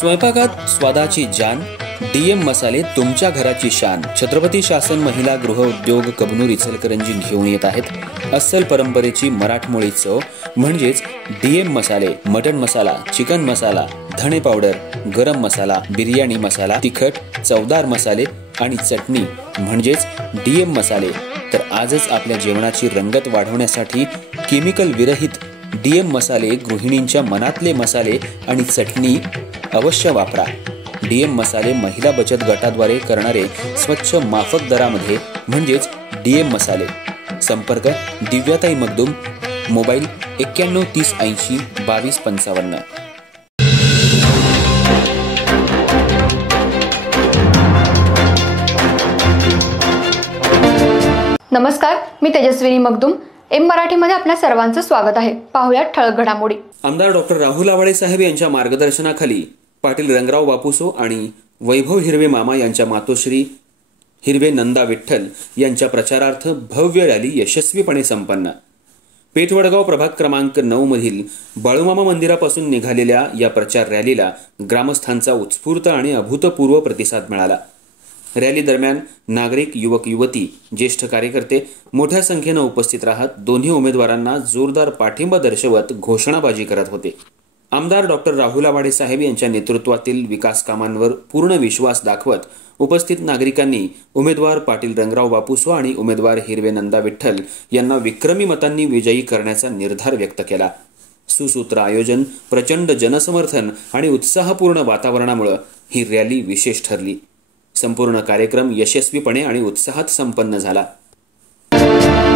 स्वयंपाकात स्वादाची जान, डीएम मसाले तुमच्या घराची शान. छत्रपती शासन महिला गृह उद्योग कबनूर इचलकरंजी घेऊन येत आहेत अस्सल परंपरेची मराठमोळी चव म्हणजेच डीएम मसाले. मटन मसाला, चिकन मसाला, धणे पावडर, गरम मसाला, बिर्याणी मसाला, तिखट चवदार मसाले आणि चटणी म्हणजेच डीएम मसाले. तर आजच आपल्या जेवणाची रंगत वाढवण्यासाठी केमिकल विरहित डीएम मसाले, गृहिणींच्या मनातले मसाले आणि चटणी अवश्य वापरा. डीएम मसाले महिला बचत गटाद्वारे करणारे स्वच्छ माफक दरामध्ये म्हणजेच डीएम मसाले. संपर्क दिव्याताई मगदूम, मोबाईल 91 30 80 22 55. नमस्कार, मी तेजस्विनी मगदूम. एम मराठीमध्ये आपल्या सर्वांचं स्वागत आहे. पाहुयात ठळक घडामोडी. आमदार डॉक्टर राहुल आवाडे साहेब यांच्या मार्गदर्शनाखाली पाटील रंगराव बापूसो आणि वैभव हिरवे मामा यांच्या मातोश्री हिरवे नंदा विठ्ठल यांच्या प्रचारार्थ भव्य रॅली यशस्वीपणे संपन्न. पेठवडगाव प्रभाग क्रमांक 9 मधील बाळूमामा मंदिरापासून निघालेल्या या प्रचार रॅलीला ग्रामस्थांचा उत्स्फूर्त आणि अभूतपूर्व प्रतिसाद मिळाला. रॅली दरम्यान नागरिक, युवक युवती, ज्येष्ठ कार्यकर्ते मोठ्या संख्येनं उपस्थित राहत दोन्ही उमेदवारांना जोरदार पाठिंबा दर्शवत घोषणाबाजी करत होते. आमदार डॉक्टर राहुल आवाडे साहेब यांच्या नेतृत्वातील विकास कामांवर पूर्ण विश्वास दाखवत उपस्थित नागरिकांनी उमेदवार पाटील रंगराव बापूसो आणि उमेदवार हिरवे नंदा विठ्ठल यांना विक्रमी मतांनी विजयी करण्याचा निर्धार व्यक्त केला. सुसूत्र आयोजन, प्रचंड जनसमर्थन आणि उत्साहपूर्ण वातावरणामुळे ही रॅली विशेष ठरली. संपूर्ण कार्यक्रम यशस्वीपणे आणि उत्साहात संपन्न झाला.